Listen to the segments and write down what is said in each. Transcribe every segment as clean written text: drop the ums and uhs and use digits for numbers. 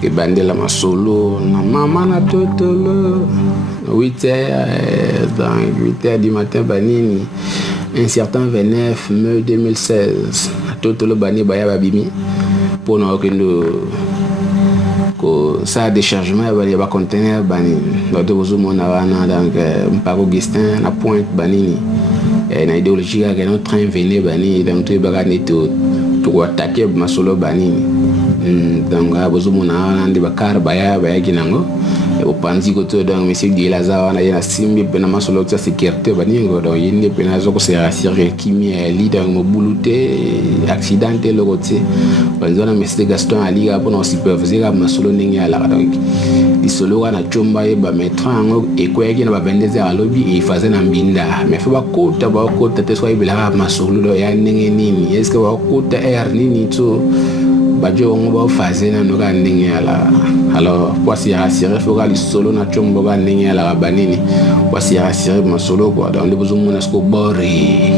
ke bandela masolo na mama na totolo 8h donc 8h du matin banini un certain 29 mai 2016 totolo bani baya babimi pour na okendo ko ça déchargement bali ba conteneur bani donc bozo mona wana donc mpako Augustin na Pointe banini na idéologie ka no train venir bani donc to ba neto to attaquer masolo banini donc bozo mona wana ndi bakar baya ginango o panzi ko to donc monsieur Gilaza wana yana simbi bena masolo ta sécurité baningo donc yindi bena zo ko sera siré kimia leader mo bulute accidenté le côté banzona monsieur Gaston Ali pour no superviser ka masolo ningi ala donc di solo wana chomba e ba metrango e kweki na ba vendeze alobi e faze na mbinda me fa ba kota te so ibila masolo ya ningi nini est-ce que ba kota er nini to bajo ngo ba faze na no ka ningi ala alors voici rassuré faut que les solo na chombo ga ningi ala banini voici rassuré ma solo quoi dans les besoins mon esco boré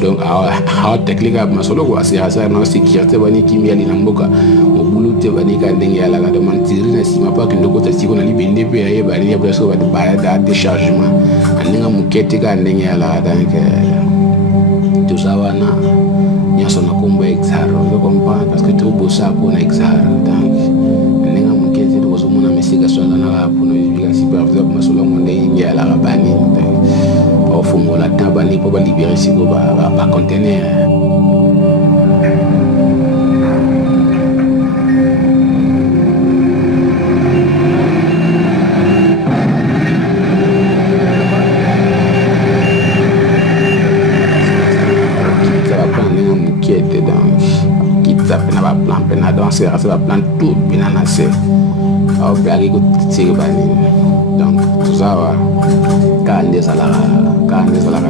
donc a technique masolo ko asiasa na sécurité bani kimia li namboka mo bulute bani ka ndenge ala ka de mantiri na sima pa kindoko ta siko na libende pe aye bani ya braso ba da déchargement aninga mukete ka ndenge ala donc tout ça wana nyaso na kombo exaro je comprends parce que tout bossa pour na exaro donc aninga mukete do zo mona mesiga sona na pour no biga superviseur masolo monde ngi ala ka bani au fond la table ni pour libérer si go ba conteneur kita pena ba plan pena danser ça va plan tout pena nasser au blague ko tire bani donc tout ça va quand les alara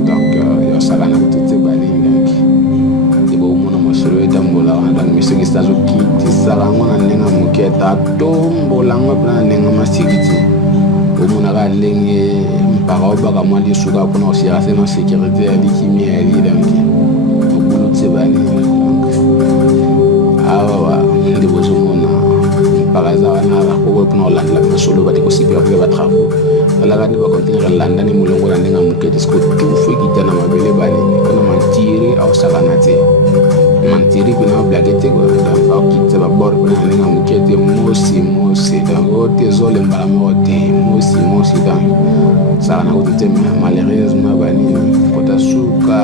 donc yo sala na tout bani donc de bo mona masolo etambola wana donc monsieur Gistazo kiti sala ngona nenga muketa tombola ngona nenga masikiti o mona ga lenge mpaka ba mwa li suka pour no sia c'est no sécurité ali kimi ali donc o tout bani donc awa de bo mona mpaka za wana ko ko no la masolo ba de ko superviser ba travaux la gani ba continuer landa ni mulongo na ndinga mukete sko tufe kitana mabele bani kuna mantiri au salanate mantiri kuna blagete go donc au kitse ba bor kuna ndinga mukete mosi donc ote zole mbala mote mosi donc sana ko tete malheureusement bani kota suka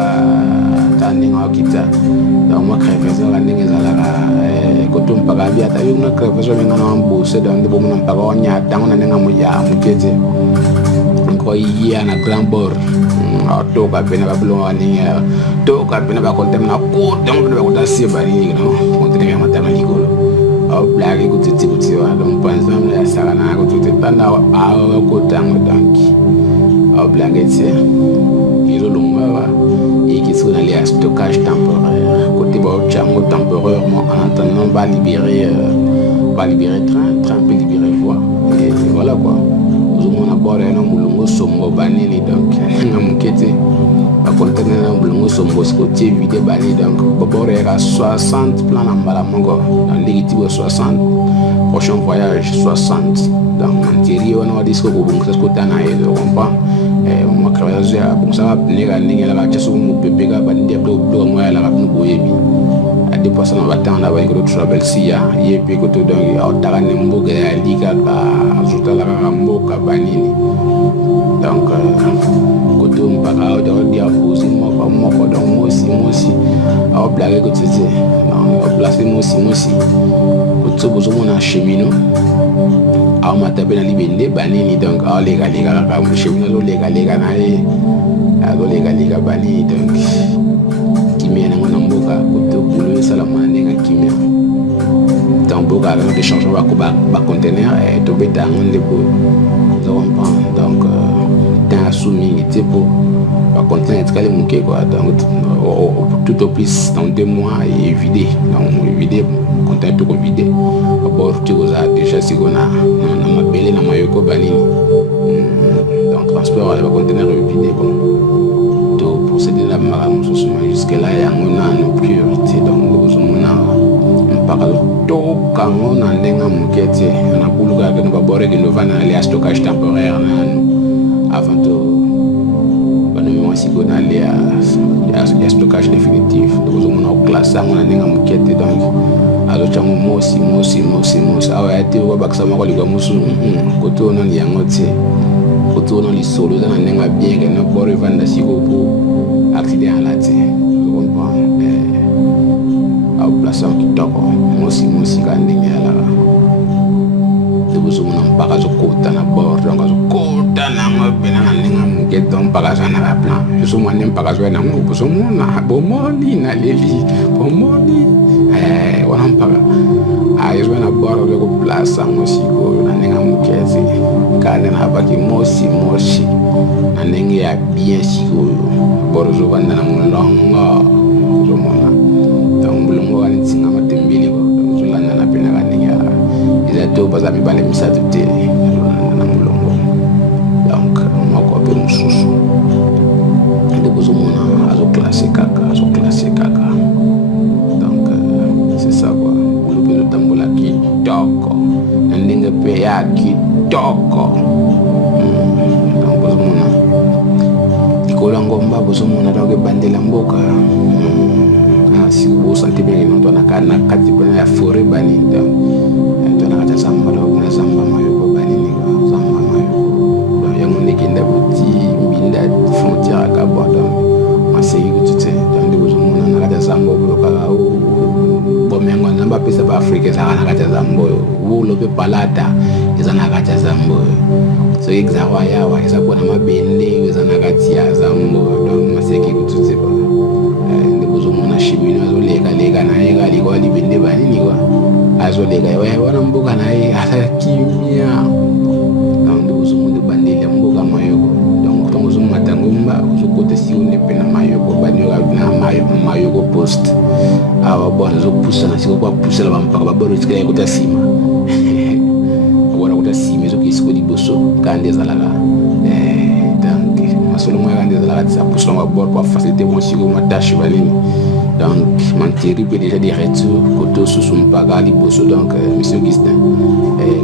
tandinga kita donc moi crevezo la ndinga zala ko tumpa ga bia ta yuna crevezo ngana ambose donc de bomo mpaka onya tango na ndinga muya mukete ko iya na grand bord to ka pena ba blon ani to ka pena ba kontemna ko donc ba ko tasie bari no kontemna matama likolo au blague ko titi ko tiwa donc par exemple ya sara na ko titi tanda a ko tango donc au blague c'est ils ont ba et qui sont allés à stockage temporaire côté ba chango temporairement en attendant va libérer train peut libérer voie et voilà quoi on a boré na mulungu sombo banini donc nga mukete ba conteneur na mulungu sombo scotché vide bani donc boré à 60 plan na mbala mongo dans l'égitibo 60 prochain voyage 60 donc antérieur on a disco ko bunga skotana et on comprend moi création ya bon ça nega ningela ba tso mu bebe ga bandi do mo ya la ka no boyebi a dépassé na batanda ba ngoro travel sia yepi ko to donc au tagane mboga ya liga ba azuta la ka mboka banini donc ko to mpaka do dia posi moko donc mosi au blague ko tete non au placer mosi ko to bozo mona chemino au matabe na libende banini donc au lega ka mo chemino zo lega na e ado lega banini donc kimia na ngona mboka ko to bulu salama nenga kimia donc beaucoup de changements va conteneur et tout bêta on les pour vous comprendre donc dans soumis tu pour va contenir très les mouquets quoi donc tout au plus dans 2 mois et vidé donc vidé conteneur tout vidé d'abord tu vous a déjà si on a ma belle na mayoko banini donc transport va conteneur vidé bon tout procéder là jusque là il y a une priorité donc vous toka ngona ndenga mukete na buluka ke no babore ke no vana le stockage temporaire avant to bana mo siko na le ya stockage définitif donc zo mona classe ngona ndenga mukete donc alo chango mosi awa ate ko bakisa mako likwa musu koto no ni yango te koto no li solo na ndenga bien ke no bore vanda siko ko accident la te vous comprenez place kitoko mosi kandenge ala debuzo mona mpaka zokota na bord donc zokota na ngobena na ninga muketo mpaka zana ba plan zo mwana mpaka zo na ngo zo mona bomoni na leli bomoni wana mpaka ayo na bord zo place mosi ko na ninga mukezi kale na baki mosi na ninga ya bien siko bord zo banda na mulongo zo mona mulongo wa ntinga matembele ko zulana na pena kaninga ila to baza mibale misatu te na mulongo donc mako pe mususu de bozomona azo classé kaka donc c'est ça quoi le pelo tambola kitoko na ndenge pe ya kitoko donc bozomona ikola ngomba bozomona donc bandela mboka si vous sentez bien non to na kati bana ya forêt bani to na kata samba do na samba mayo ko bani ni samba mayo do yango nekenda buti mbinda frontière ka bodo masegi kutute donc de bozo mona na kata samba bo ka bo mengo namba pesa ba Afrique za na kata samba wo lo pe palata eza na kata samba so exawa yawa eza bona mabende eza na kati ya samba donc masegi kutute ba shimino azolega na yeye alikuwa libende banini kwa azolega yeye wana mboka na yeye atakimia ndio uzumunde bandile mboka mayoko donc tongo zumma tangumba uzokote si une pena mayoko banyoga na mayoko post awa bwana zo pusa na siko kwa pusa la mpaka baboro tikaya kutasima wana kutasima zo kisiko liboso kande zalala donc masolo moya kande zalala tsa pusa ngwa bor pour faciliter mon siko ma tâche banini donc Mantiri peut déjà dire retour koto sous mpaga liboso donc monsieur Augustin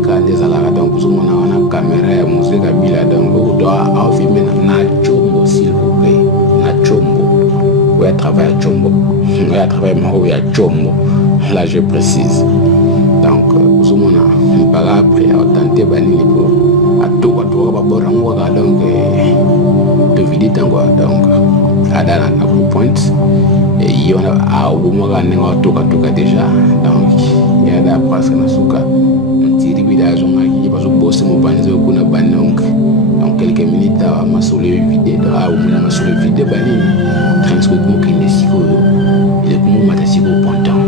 quand des alara donc vous on a caméra musée Kabila donc vous doit filmer na chombo s'il vous plaît na chombo ouais travail à chombo ouais travail maro ya chombo là je précise donc vous on a mpaga après tenter banini pour atoka ba borango donc de vidéo donc adana na point et il y a au moment où toka déjà donc il y a da presque na suka ntiri village on a qui parce que boss mo banzo kuna banong donc quelques minutes à ma sur les vidéos au moins sur les vidéos banini transcript mo kinde siko il est comme mata siko ponton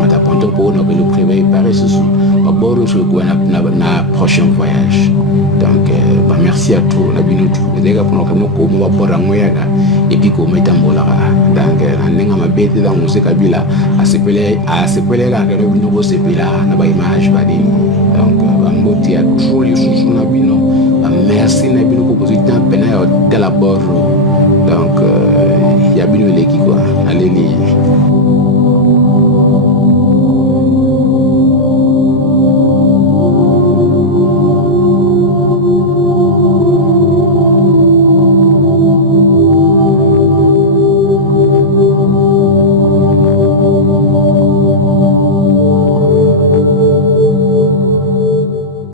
mata ponton pour no que le prévu paraît ce sous bord sur quoi na prochain voyage donc merci à tous la binutu les gars pour nous comme va bora ngoyaga et puis comme etambola donc ndenga mabete dans musée Kabila à se peler la que le nouveau se pela na ba image ba dini donc bamboti à trop les sous na bino merci na bino pour poser temps pena de la bord